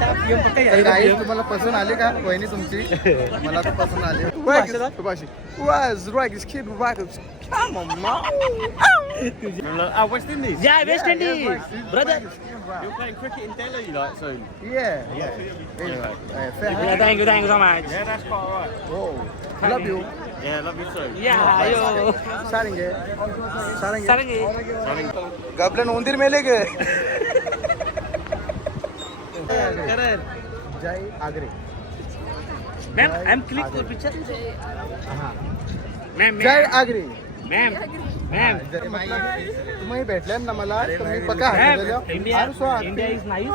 तर काही तुम्हाला पसंत आली का वहिनी तुमची? मला तर पसंत आली. West Indies. Yeah, West Indies, brother. You're playing cricket in Delhi like soon. Yeah. Thank you so much. Yeah, that's quite alright. Oh, love you. Yeah, love you too. Yeah, yo. सारेंगे. Sarangi. गबलन उंदीर मेले गे. जय आगरे. Ma'am, I'm click for picture. Ma'am, जय आगरे. ma'am. तुम्ही भेटले ना मला तुम्ही पक्का Ma'am, India is nice.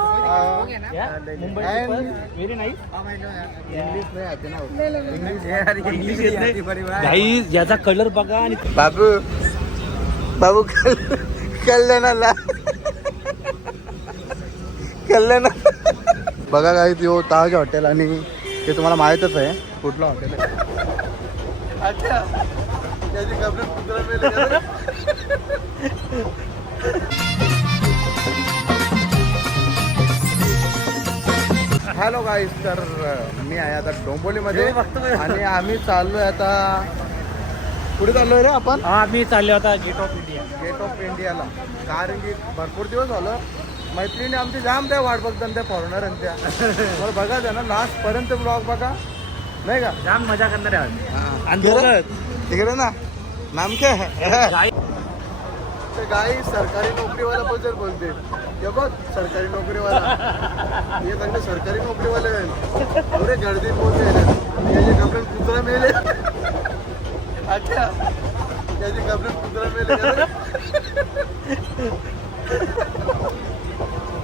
Yeah, Mumbai people very nice. English नाही आते ना इंग्लिश Guys, याचा कलर बघा आणि बाबू बाबू कल्याणाला कल्याण बघा काय तो ताज हॉटेल आणि ते तुम्हाला माहीतच आहे कुठलं हॉटेल आहे. अच्छा त्याची कपडे कुत्रा मेले. हॅलो गाईस, तर मी आहे आता डोंबिवलीमध्ये आणि आम्ही चाललोय आता पुढे चाललोय रे आपण आम्ही चाललो होता gate of India. Gate of इंडियाला. कारण की भरपूर दिवस झालं मैत्रिणी आमची जाम त्या वाट बघतात त्या फॉरेनर आणि त्या मला बघायचं ना लास्ट पर्यंत ब्लॉग बघा नाही का. जाम मजा करणार आहे. तिकडे ना नाम क्या है गाई सरकारी नोकरी वाला पण जर बोलते ते बघ सरकारी नोकरी वाला ये सगळे सरकारी नोकरी वाले एवढे गर्दीत बोलते याचे कपडे कुत्रा मेले. अच्छा त्याचे कपडे कुत्रा मेले.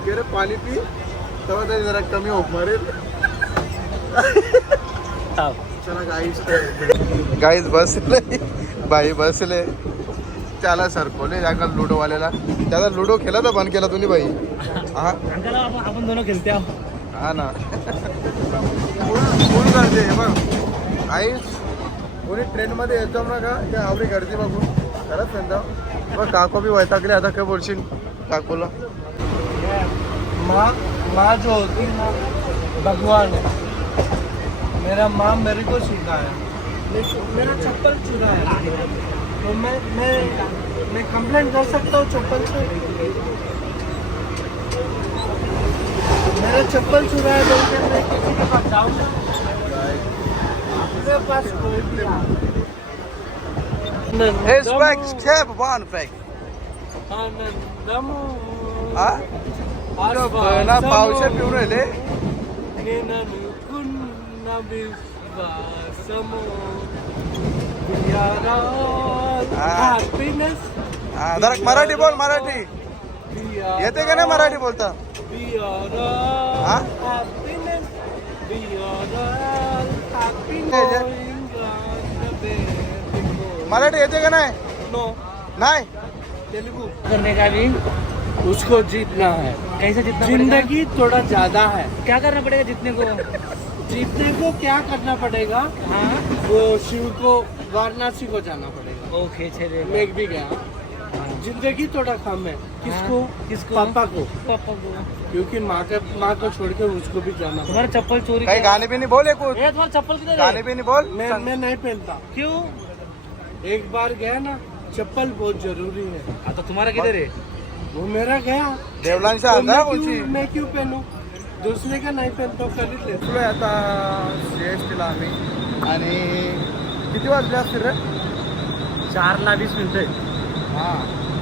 रे पाणी पी तेव्हा तरी जरा कमी होत मारेल. चला गाईज बसले बाई बसले त्याला सरकवले जागा लुडोवाल्याला. त्याला लुडो खेळला तर बंद केला तुम्ही बाई. हा आपण दोन खेळते. हा ना फुल करते बघ. आईस कोणी ट्रेनमध्ये येतो ना का त्या आवडी गर्दी बघून खरंच त्यांचा बघ. काको बी वैतागले. आता काय बोलशील काकोला? माँ जो होती ना भगवान है. मेरा माँ मेरे को सिखाया. मेरा चप्पल चुरा है तो मैं कंप्लेंट कर सकता हूँ चप्पल से. मेरा चप्पल चुरा है बोल के मैं किसी के पास जाऊँगा? मेरे पास कोई भी पावशे पिऊन राहिले. जरा मराठी बोल. मराठी येते का नाही मराठी बोलता? मराठी येते का नाही? नाही. तेलुगु करने का भी उसको जीतना है. कैसे जीतना जिंदगी थोड़ा ज्यादा है. क्या करना पड़ेगा जीतने को? जीतने को क्या करना पड़ेगा? हाँ वो शिव को वाराणसी को जाना पड़ेगा. ओके चले. मैं भी गया. जिंदगी थोड़ा कम है. किसको? किसको? पापा को. पापा को. क्योंकि माँ को छोड़ के उसको भी जाना. तुम्हारा चप्पल चोरी काही गाणे भी नहीं बोले कुछ. ये तुम्हारा चप्पल किधर गाणे है? भी नहीं बोल. मैं नहीं पहनता. क्यों? एक बार गया ना, चप्पल बहुत जरूरी है. आता तुम्हारा किधर है? वो मेरा गया. देवलांच्या तो अंधा कोणची मैं क्यों पहनूं? दूसरे का नहीं पहनता खरीद ले. तुला आता CST ला आम्ही आणि किती वाजले असतील रे? 4:20 हां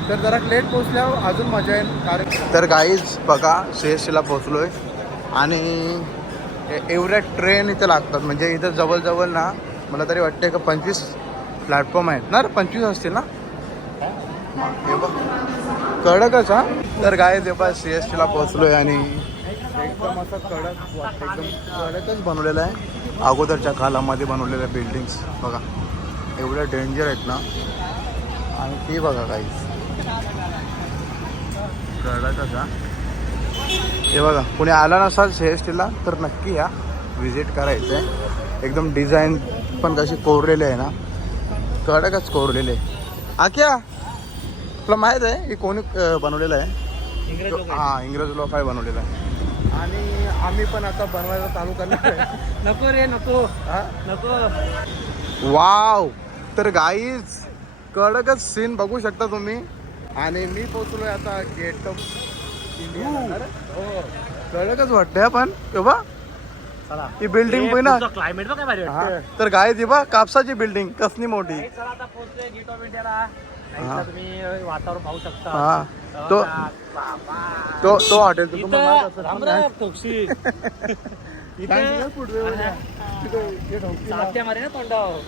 तर जरा लेट पोहोचल्यावर अजून मजा येईल. कारण तर गाईज बघा CST ला पोहोचलोय आणि एवढ्या ट्रेन इथे लागतात. म्हणजे इथं जवळजवळ ना मला तरी वाटते का 25 प्लॅटफॉर्म आहेत ना. 25 असतील ना. हे बघ कडकच. हा तर गाईज बघा CST ला पोहोचलोय आणि एकदम असं कडक वाटतं. एकदम कडकच बनवलेलं आहे. अगोदरच्या कालामध्ये बनवलेल्या बिल्डिंग्स बघा एवढ्या डेंजर आहेत ना. आणि ती बघा काहीच कडकच. हा हे बघा कुणी आला नसाल CSTला तर नक्की या विजिट करायचं आहे. एकदम डिझाईन पण कशी कोरलेली आहे ना. कडकच कोरलेले आहे. क्या तुला माहीत आहे की कोणी बनवलेलं आहे? हां इंग्रज लोकांनी बनवलेलं आहे. आणि आम्ही पण आता बनवायला चालू करणार आहे. नको रे नको हा? नको. वाव. तर गाईज कडकच सीन बघू शकता तुम्ही. आणि मी पोहोचलोय आता गेट ऑफ इंडिया. कडकच वाटतंय पण तेव्हा चला ही बिल्डिंग पण ना. क्लायमेट बघा भारी हा. वाटतं. तर गाईज बा कापसाची बिल्डिंग कसली मोठी. चला आता पोहोचलोय गेट ऑफ इंडियाला. इथलं तुम्ही वातावरण पाहू शकता. हा. तो तो हॉटेल तर तुम्हाला माहित इथं असेल. राम राम ठोकशी. सांगितलं पुढे उद्या. साध्या मारे ना तोंडावर.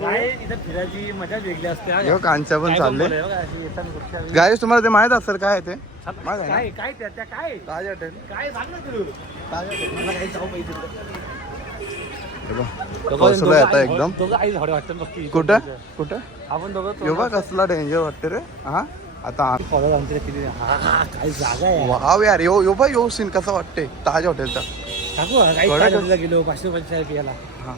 काय इथं फिरायची मजा वेगळी असते हा. यो कांच्या पण काय चालले. गंमत आहे बघा, अशी येताना कुठच्या- गाईज तुम्हाला ते माहित असेल काय आहे ते माहित आहे ना? काय काय त्या काय ताज हॉटेल. काय सांग ना तू. मला काही जाऊ पाहिजे. पोहोचलोय आता एकदम. दोघं आई झाडे वाटतं बघ. कुठं कुठं आपण यो बा कसला डेंजर वाटते रे. हा आता फॉलो आमच्या किती काय जागा आहे. वाव यार यो यो बा यो सीन कसा वाटते ताज हॉटेलचा. टाकू काही गेलो 550 रुपयाला. हा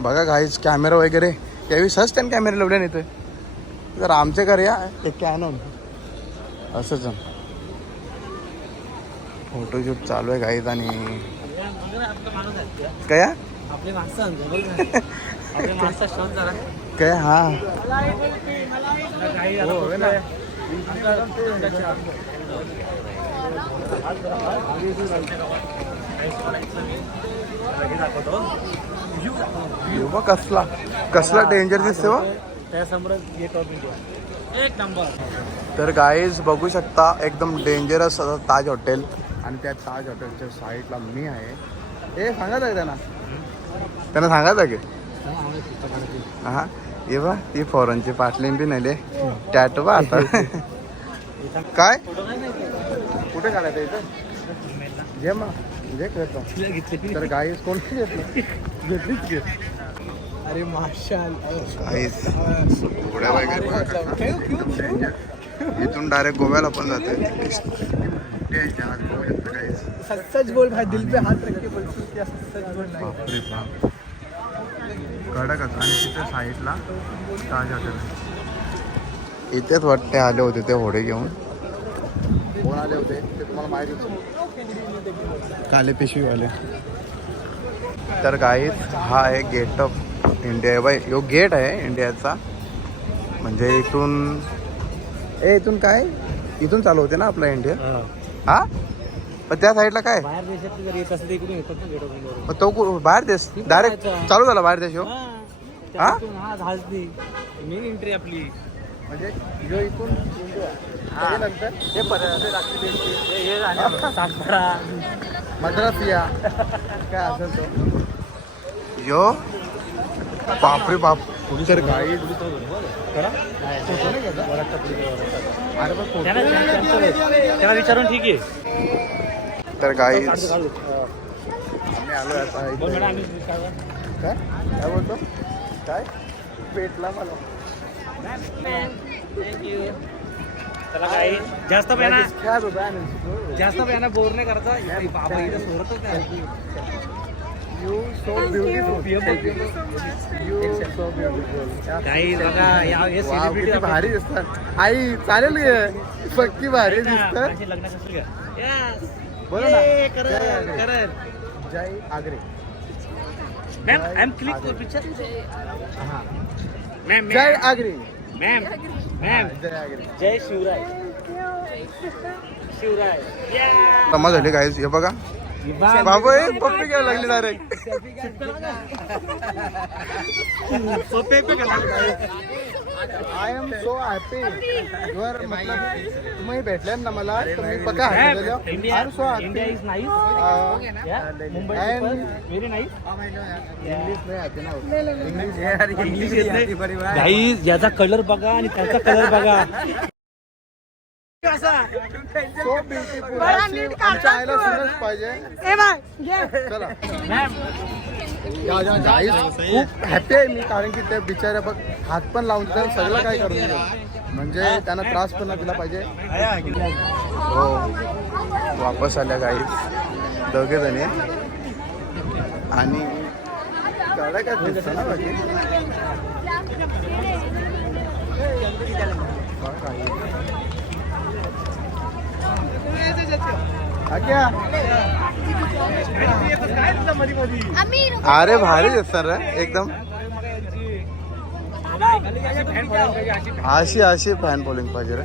बघा गाईज कॅमेरा वगैरे यावेळी सच त्याने कॅमेरा लावले नाही ते. जर आमच्या घरी या एक कॅनॉन असंच फोटोशूट चालू आहे गाईज. आणि काय आपले माणसं आपले माणसं शोध जरा काय हा काही यो बा कसला कसला डेंजर दिसते बा. त्यासमोर गेट ऑफ इंडिया एक नंबर. तर गाईज बघू शकता एकदम डेंजरस ताज हॉटेल. आणि त्या ताज हॉटेलच्या साईडला मी आहे. हे सांगत आहे त्यांना सांगत आहे की हा ये बा ती फॉरनची पाटलीन बी नेले टॅटो बा आता. काय कुठे काढायचं इथं जे मग जे करतो. तर गाईज कोणती घेतलीच घे. अरे माशाल गाईज घोड्या वगैरे बघा कशा. एकदम danger. इथून डायरेक्ट गोव्याला पण जाते. सच बोल भाई दिल पे हाथ रख के बोल क्या सच बोल नहीं. बापरे बाप कडकच. आणि तिथे साईडला ताज हॉटेल आहे. इथेच वाटते आले होते ते घोडे घेऊन. कोण आले होते ते तुम्हाला माहितीच काले पिशवीवाले. तर गाईज हा आहे गेट ऑफ इंडिया. बाई यो गेट आहे इंडियाचा. म्हणजे इथून काय इथून चालू होते ना आपला इंडिया. हा पण त्या साईडला काय बाहेर देशात जर येत असेल तर इकडून येतात ना गेट ऑफ इंडिया. मग तो बाहेर देश डायरेक्ट चालू झाला बाहेर देश. हा झाली मेन एंट्री आपली. म्हणजे जो इथून नंतर हे सातबारा मद्रासिया काय असेल तो यो बापरे बाप. तर गाईड त्याला विचारून ठीक आहे. तर गाईड आम्ही आलो आता इथे. काय काय बोलतो काय पेटला मला. त्याला काही जास्त पेना काय बाबा जास्त पेना बोर नाही करायचा. बाबा इथं सोडतच नाही. You so beautiful you so beautiful. काही बघा या हे वाव, सेलिब्रिटी किती भारी दिसतात. आई चालेल गे पक्की भारी दिसतात. लग्न कसं का बोला ना. करेल जय आग्रे. Ma'am I am click for picture. Ma'am जय आग्रे. मॅम मॅम जय आग्रे. जय शिवराय. शिवराय जमा झाले गाईज. हे बघा बाबू पप्पी घ्यायला लागली direct. I am so happy. जर मतलब तुम्ही भेटले ना मला तर मी पक्का happy. I am so happy. India is nice. Mumbai very nice. English नाही आते ना. इंग्लिश गाईज याचा कलर बघा आणि त्याचा कलर बघा. So beautiful. आमच्या आईला सुनच पाहिजे. चला गाईज खूप हॅपी आहे मी. कारण की ते बिचारे बघ हात पण लावून देतात सगळं काय करून देतात. म्हणजे त्यांना त्रास पण नाही दिला पाहिजे. हो वापस आल्या गाईज दोघे जणी. आणि कडकच दिसतं ना बाकी. क्या अरे भारी दिसणार रे एकदम. अशी फॅन बॉलिंग पाहिजे रे.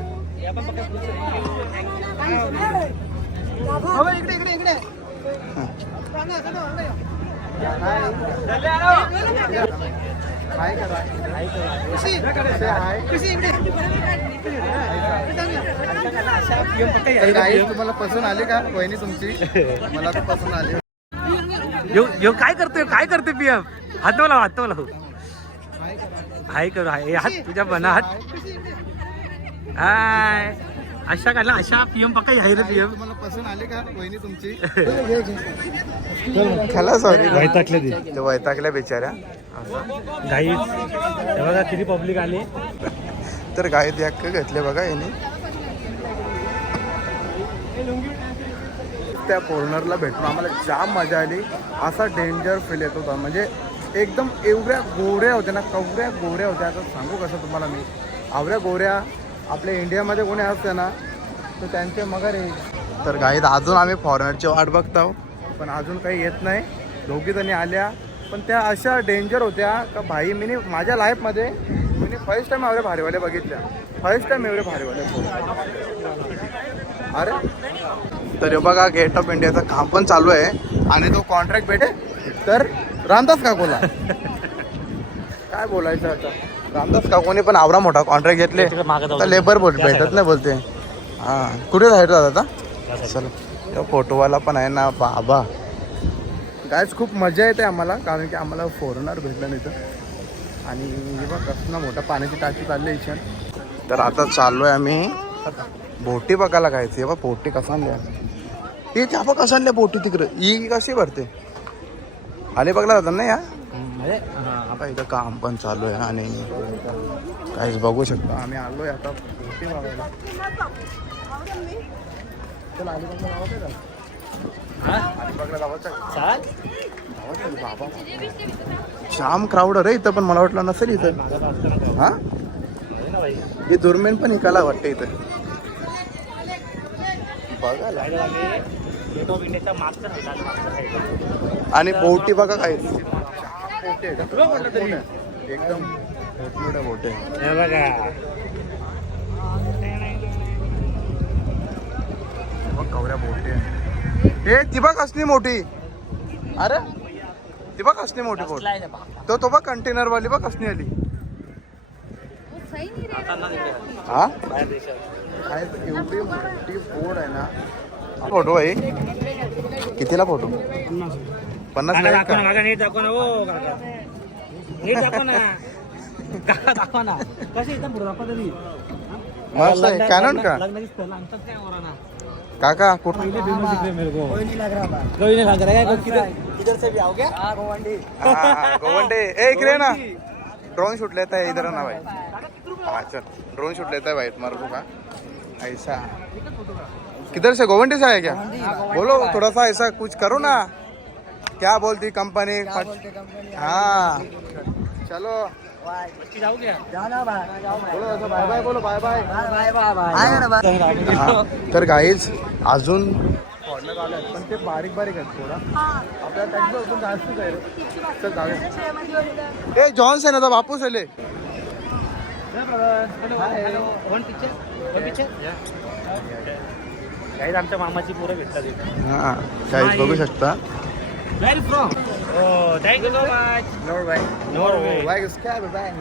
तुम्हाला पसंत आली का वहिनी तुमची? मला तर पसंत आली. काय करतोय पीएम? हात मला हाय करू हाय हात तुझ्या बना हात. हाय अशा काढला अशा पीएम पक्का आहे रे पीएम. तुम्हाला पसंत आली का वहिनी तुमची? खला सॉरी वैतागल्या बिचाऱ्या. गाईज बघा किती पब्लिक आली. तर गाई हक्क घेतले बघा यांनी. त्या कॉर्नरला भेटून आम्हाला जाम मजा आली. असा डेंजर फील येत होता. म्हणजे एकदम एवढ्या गोऱ्या होत्या ना, कवऱ्या गोऱ्या होत्या. आता सांगू कसं तुम्हाला मी. आवऱ्या गोऱ्या आपल्या इंडियामध्ये कोणी असते ना तर त्यांचे मगर आहे. तर गाईत अजून आम्ही फॉरेनरची वाट बघतो पण अजून काही येत नाही. दोघी जणी आल्या पण त्या अशा डेंजर होत्या का भाई. मी माझ्या लाईफमध्ये फर्स्ट टाइम एवढे भारीवाले बघितल्या. फर्स्ट टाइम एवढे भारीवाले. अरे तर हे बघा गेट ऑफ इंडियाचं काम पण चालू आहे आणि तो कॉन्ट्रॅक्ट भेटे तर रामदास काकोला काय बोलायचं आता. रामदास काकोने पण आवरा मोठा कॉन्ट्रॅक्ट घेतले तर लेबर भेटत नाही बोलते. हां कुठे जायचं आता? चला फोटोवाला पण आहे ना बाबा. गायच खूप मजा येते आम्हाला कारण की आम्हाला फॉरेनर भेटलं नाही तर. आणि हे बघ कसं मोठा पाण्याची टाकी चालली इच्छा. तर आता चाललो आहे आम्ही बोटी बघायला जायची. बघ बोटी कसा आणल्या हे त्या बघ कसं आणल्या बोटी तिकडे. ही कशी भरते आले बघला जातात ना या. आता इथं काम पण चालू आहे आणि काहीच बघू शकतो. आम्ही आलोय आता बोटी बघायला. चला अलिबागला जावं का? अलिबागला जावायचं बाबा. जाम क्राऊड रे इथं पण मला वाटलं नसेल इथं. हा हे दुर्मेन पण इकायला वाटतं इथं बघायला. आणि बोटी बघा काय एकदम मोठ्या बोटे कवऱ्या बोटे. हे ती बघ असली मोठी. अरे ती बघ असली मोठी बोट. तो बघ कंटेनर वाली बघ असली आली. हा एवढी मोठी बोट आहे ना. फोटो आहे कितीला फोटो? 50 मस्त आहे. कॅनन का काका कुठं? गोवंडे ए इकडे ना. ड्रोन शूट लेता है इधर ना भाई. हाँ चल ड्रोन शूट लेता है भाई तुम्हारे को का ऐसा. किधर से? गोवंडे से आए क्या? बोलो थोड़ा सा ऐसा कुछ करो ना. क्या बोलती कंपनी? हाँ चलो बोलो बाय बाय. बोलो बाय बाय. तर गाईज अजून कॉर्नर आले पण ते बारीक बारीक आहेत थोडा. आपल्याला त्यांचं अजून जास्तच आहे रे. चल जाऊया. ए जॉन्स आहे ना तो बापूस आले. आमच्या मामाची पोरं भेटतात. हां काहीच बघू शकता. Where from? Oh, thank you so much. Norway. Why is क्या बताएं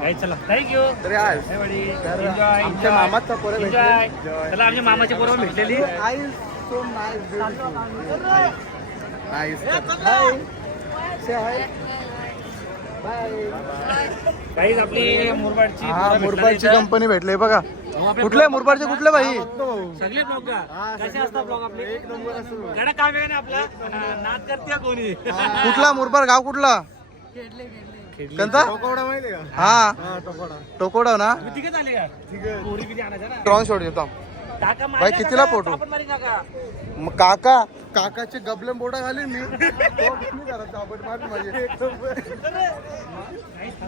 Guys, चला. Thank you. तर आज Enjoy. आमच्या मामाचा पोरं भेटले. चला आमच्या मामाची पोरं भेटलेली. आई सो नाईस. नाईस. हाय से हाय बाय. गाईज आपली मुरबाडची हा मुरबाडची कंपनी भेटले बघा. कुठले मुरबाडचे कुठले भाई? सगळे ब्लॉग कसे असतात ब्लॉग आपले? एक नंबर असतो. गडा काम आहे ना आपला. नाद करते कोणी. कुठला मुरबाड गाव कुठला? कोणता? हा टोकोडा ना. तिघच आले का? पोरी किती आणायच्या ना. ड्रोन शॉट देतो भाई. कितीला फोटो? मग काकाचे गबले बोटा घालीन मी.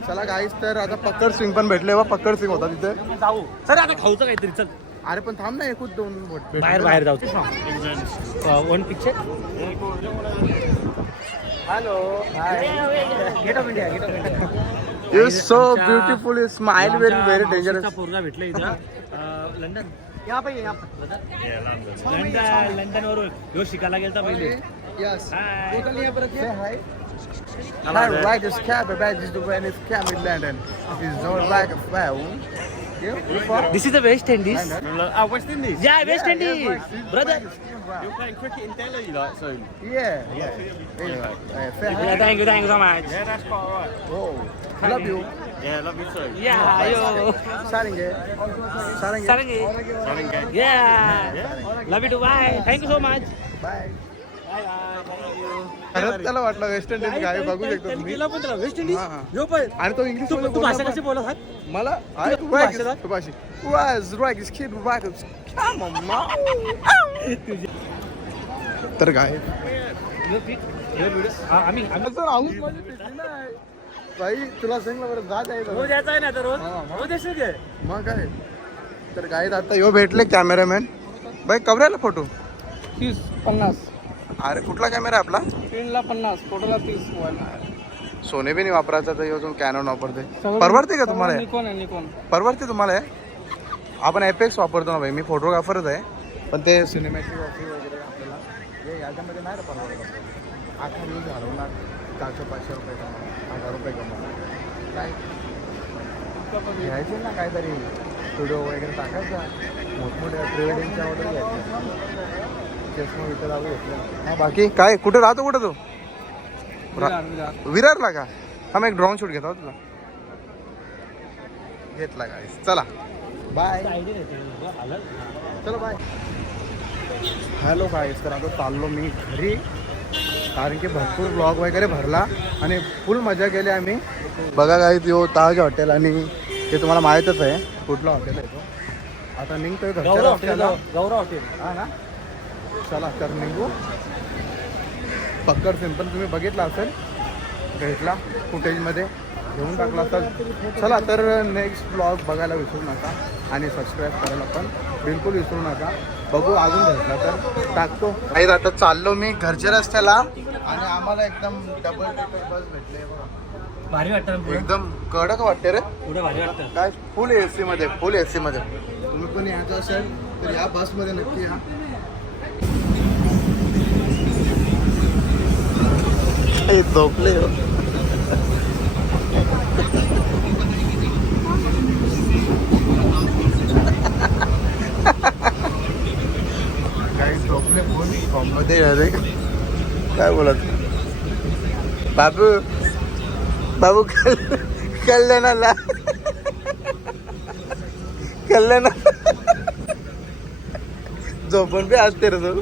चला गाईस तर आता पकड सिंग पण भेटले. पकड सिंग होता तिथे. जाऊ सर आता खाऊचं काहीतरी. चल अरे पण थांब ना एकूच दोन बोट बाहेर जाऊ one picture hello gate of India you so beautiful smile very dangerous पोरगा भेटला इथं लंडन लंडन वरून ह्यो शिकायला गेलता पहिले Yes. Hi. Say hi. I like this cab, but this is when it's cab in London. It's not like a phone. Yeah. This is the West Indies West Indies. या West Indies brother You're playing cricket in Delhi like soon. Yeah. Say hi. Thank you so much Yeah, that's quite alright. Oh, love you. Yeah, love you too. या यो Sarange. Sarange. सारंगी Running game. या love you too bye thank you so much Bye. खरंच त्याला वाटलं West Indies काय बघू शकतो तुम्ही पण त्याला वेस्ट इंडीज हा, हा. यो पण आणि तो इंग्लिश तू मध्ये तू भाषा बोलला कशी पण. बोलत आहात मला तू भाषा दाख. भाषी was right this kid right come on man तर काय आम्ही भाई तुला सांगलं बरं जा जायचं रोज यायचं आहे ना तर रोज हा, मग. रोज येशील काय मग काय तर काय आता यो भेटले कॅमेरामॅन भाई कवरायला फोटो 30-50 अरे कुठला कॅमेरा आपला स्क्रीनला 50 फोटोला 30 सोने बी नाही वापरायचा तर यो कॅनॉन वापरते परवडते का तुम्हाला हे? निकॉन आहे निकॉन परवडते तुम्हाला हे? आपण एपेक्स वापरतो ना भाई मी फोटोग्राफरच आहे पण ते सिनेमॅटिक वगैरे आपल्याला हे याच्यामध्ये नाही रे परवडत आखा न्यूज हरवणार 400-500 रुपये कमवणार 1000 रुपये कमवणार काय घ्यायचे ना काहीतरी व्हिडिओ वगैरे टाकायचा मोठमोठ्या प्रिवेडिंगच्या ऑर्डर घ्यायच्या चष्मा विकत लागू घेतला हां बाकी काय कुठे राहतो कुठं तू विरारला का हा मग एक ड्रोन शूट घेतो तुला घेतला काय चला बाय चलो बाय हॅलो काय तर आता चाललो मी घरी कारण की भरपूर ब्लॉग वगैरे भरला आणि फुल मजा केली आम्ही बघा काय तो ताज हॉटेल आणि ते तुम्हाला माहीतच आहे कुठला हॉटेल आहे तो आता निघतोय घरच्या रस्त्याला. गौरव हॉटेल हा ना चला तर निघू पक्कड सिंपल तुम्ही बघितला असेल भेटला फुटेजमध्ये घेऊन टाकला तर चला तर नेक्स्ट ब्लॉग बघायला विसरू नका आणि सबस्क्राईब करायला पण बिलकुल विसरू नका बघू अजून भेटला तर टाकतो काही आता चाललो मी घरच्या रस्त्याला आणि आम्हाला एकदम डबल बस भेटले बघा भारी वाटतं एकदम कडक वाटते रे पुढे भारी वाटतं काय फुल एसी मध्ये तुम्ही पण यायचं असेल तर या बसमध्ये नक्की या झोपले काही झोपले फोन फॉर्ममध्ये अरे काय बोलत बाबू कल्याणाला कल्याणा झोपून बी असते रे तो